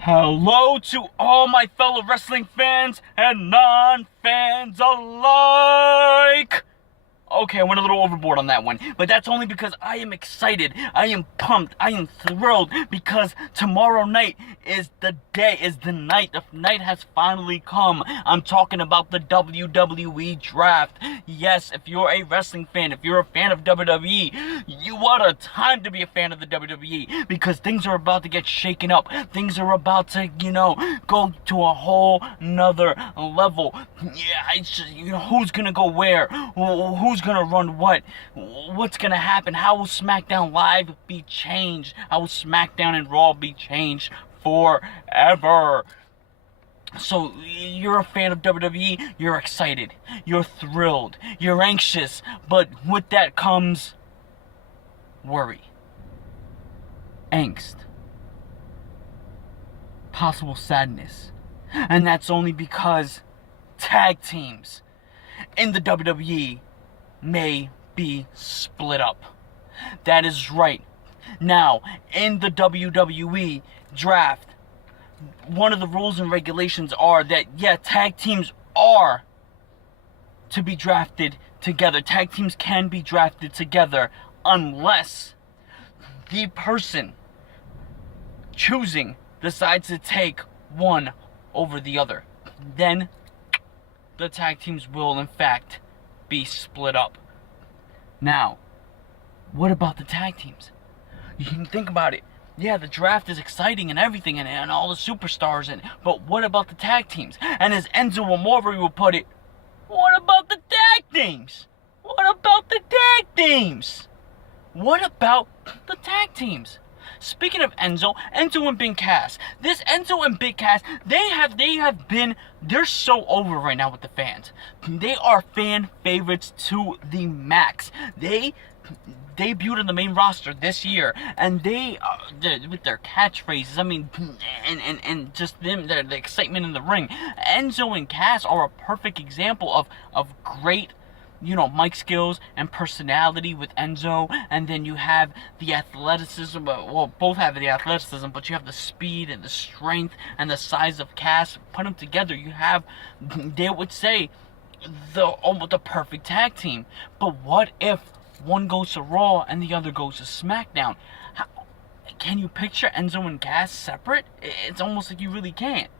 Hello to all my fellow wrestling fans and non-fans alike! Okay, I went a little overboard on that one, but that's only because I am excited, I am pumped, I am thrilled, because tomorrow night is the night, the night has finally come. I'm talking about the WWE Draft. Yes, if you're a wrestling fan, if you're a fan of WWE, what a time to be a fan of the WWE, because things are about to get shaken up, things are about to, go to a whole nother level. Yeah, it's just, who's gonna go where, who's gonna run what's gonna happen, how will SmackDown Live be changed, how will SmackDown and Raw be changed forever. So you're a fan of WWE, you're excited, you're thrilled, you're anxious, but with that comes worry, angst, possible sadness, and that's only because tag teams in the WWE may be split up. That is right. Now, in the WWE Draft, one of the rules and regulations are that, tag teams are to be drafted together. Tag teams can be drafted together unless the person choosing decides to take one over the other. Then the tag teams will, in fact, be split up. Now, what about the tag teams? You can think about it. Yeah, the draft is exciting and everything, and all the superstars, but what about the tag teams? And as Enzo Amore will put it, what about the tag teams? What about the tag teams? What about the tag teams? Speaking of Enzo and Big Cass. This Enzo and Big Cass, they're so over right now with the fans. They are fan favorites to the max. They debuted on the main roster this year, and they with their catchphrases, and just them, the excitement in the ring. Enzo and Cass are a perfect example of great, mic skills and personality with Enzo, and then you have the athleticism. Well, both have the athleticism, but you have the speed and the strength and the size of Cass. Put them together, you have, they would say, the perfect tag team. But what if one goes to Raw and the other goes to SmackDown? Can you picture Enzo and Cass separate? It's almost like you really can't.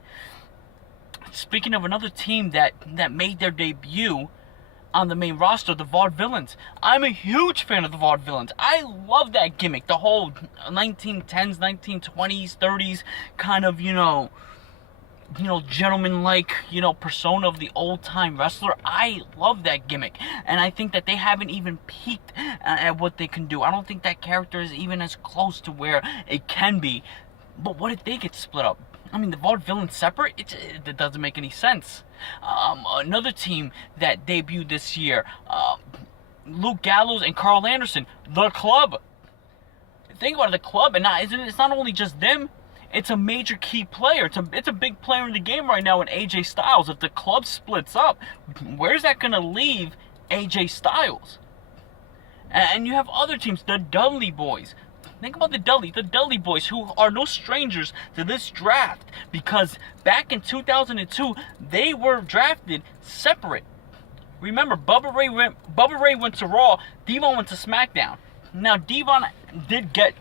Speaking of another team that made their debut on the main roster, the Vaudevillains. I'm a huge fan of the Vaudevillains. I love that gimmick, the whole 1910s, 1920s, 30s kind of, gentleman-like, persona of the old-time wrestler. I love that gimmick, and I think that they haven't even peaked at what they can do. I don't think that character is even as close to where it can be. But what if they get split up? The Vaudevillains separate? It doesn't make any sense. Another team that debuted this year, Luke Gallows and Carl Anderson, The Club. Think about it, The Club, and it's not only just them, it's a major key player. It's a big player in the game right now in AJ Styles. If The Club splits up, where's that going to leave AJ Styles? And you have other teams, the Dudley Boys. Think about the Dudley Boys, who are no strangers to this draft, because back in 2002, they were drafted separate. Remember, Bubba Ray went to Raw, Devon went to SmackDown. Now, Devon didn't get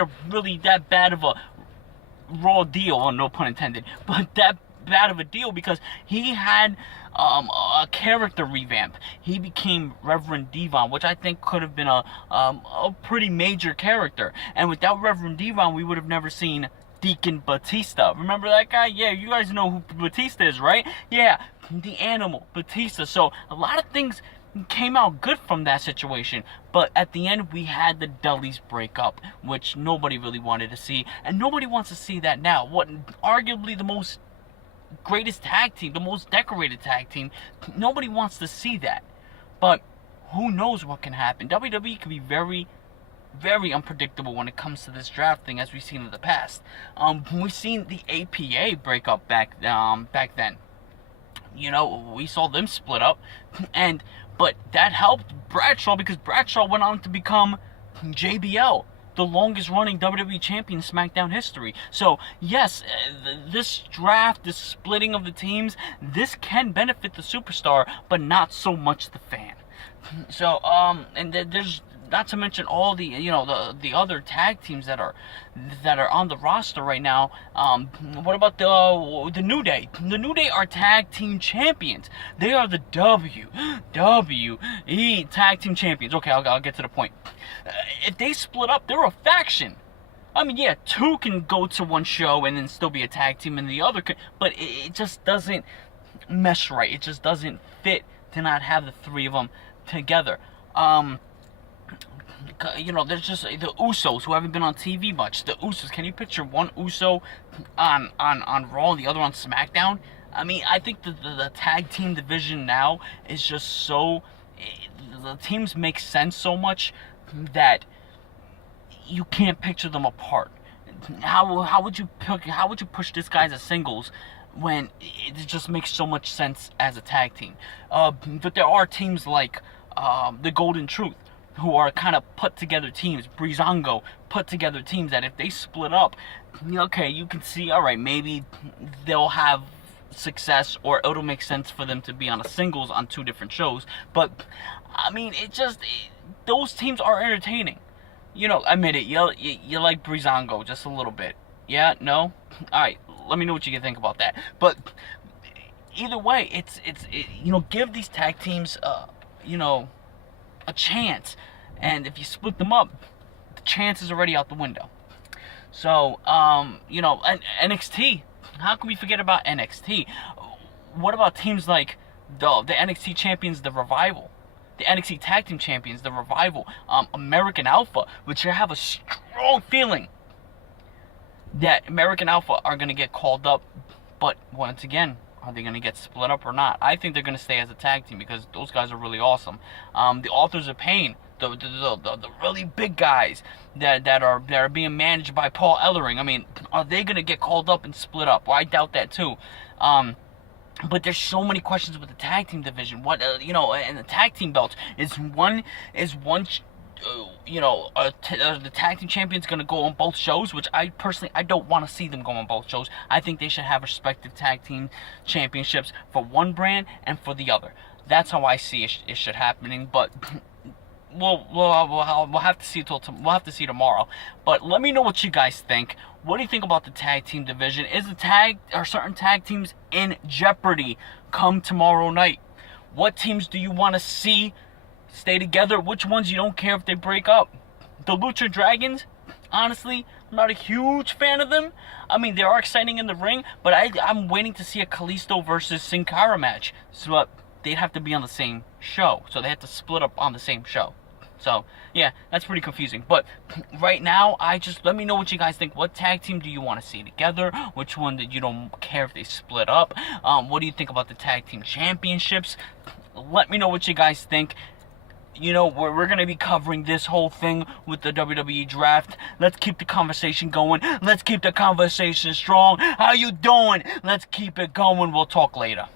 a really that bad of a Raw deal, well, no pun intended, but that bad of a deal, because he had a character revamp. He became Reverend Devon, which I think could have been a pretty major character. And without Reverend Devon, we would have never seen Deacon Batista. Remember that guy? Yeah, you guys know who Batista is, right? Yeah, the Animal, Batista. So a lot of things came out good from that situation, but at the end we had the Dudleys break up, which nobody really wanted to see, and nobody wants to see that now. What arguably the most greatest tag team, the most decorated tag team, nobody wants to see that. But who knows what can happen? WWE can be very, very unpredictable when it comes to this draft thing, as we've seen in the past. We've seen the APA break up back then. We saw them split up, but that helped Bradshaw, because Bradshaw went on to become JBL. the longest running WWE champion in SmackDown history. So yes, this draft, this splitting of the teams, this can benefit the superstar, but not so much the fan. So and there's, not to mention all the, the other tag teams that are on the roster right now. What about the New Day? The New Day are tag team champions. They are the WWE tag team champions. Okay, I'll get to the point. If they split up, they're a faction. I mean, yeah, two can go to one show and then still be a tag team, and the other can, but it just doesn't mesh right. It just doesn't fit to not have the three of them together. There's just the Usos, who haven't been on TV much. The Usos, can you picture one Uso on Raw and the other on SmackDown? I mean, I think the tag team division now is just so, the teams make sense so much that you can't picture them apart. How would you push this guy as a singles when it just makes so much sense as a tag team? But there are teams like the Golden Truth, who are kind of put together teams. Breezango put together teams that if they split up, okay, you can see, all right, maybe they'll have success, or it'll make sense for them to be on a singles on two different shows. But I mean, those teams are entertaining. Admit it, you like Breezango just a little bit. Yeah, no? Alright, let me know what you can think about that. But either way, it's give these tag teams a chance. And if you split them up, the chance is already out the window. So, and NXT, how can we forget about NXT? What about teams like the NXT champions, the Revival? The NXT Tag Team Champions, the Revival, American Alpha, which I have a strong feeling that American Alpha are going to get called up. But once again, are they going to get split up or not? I think they're going to stay as a tag team because those guys are really awesome. The Authors of Pain, the really big guys that are being managed by Paul Ellering. I mean, are they going to get called up and split up? Well, I doubt that too. But there's so many questions with the tag team division. What and the tag team belts the tag team champions going to go on both shows, which I don't want to see them go on both shows. I think they should have respective tag team championships for one brand and for the other. That's how I see it should happening. But we'll have to see we'll have to see tomorrow. But let me know what you guys think. What do you think about the tag team division? Is certain tag teams in jeopardy come tomorrow night? What teams do you want to see stay together? Which ones you don't care if they break up? The Lucha Dragons, honestly, I'm not a huge fan of them. I mean, they are exciting in the ring, but I'm waiting to see a Kalisto versus Sin Cara match. So they'd have to be on the same show. So they have to split up on the same show. So, yeah, that's pretty confusing. But right now, let me know what you guys think. What tag team do you want to see together? Which one that you don't care if they split up? What do you think about the tag team championships? Let me know what you guys think. We're going to be covering this whole thing with the WWE draft. Let's keep the conversation going. Let's keep the conversation strong. How you doing? Let's keep it going. We'll talk later.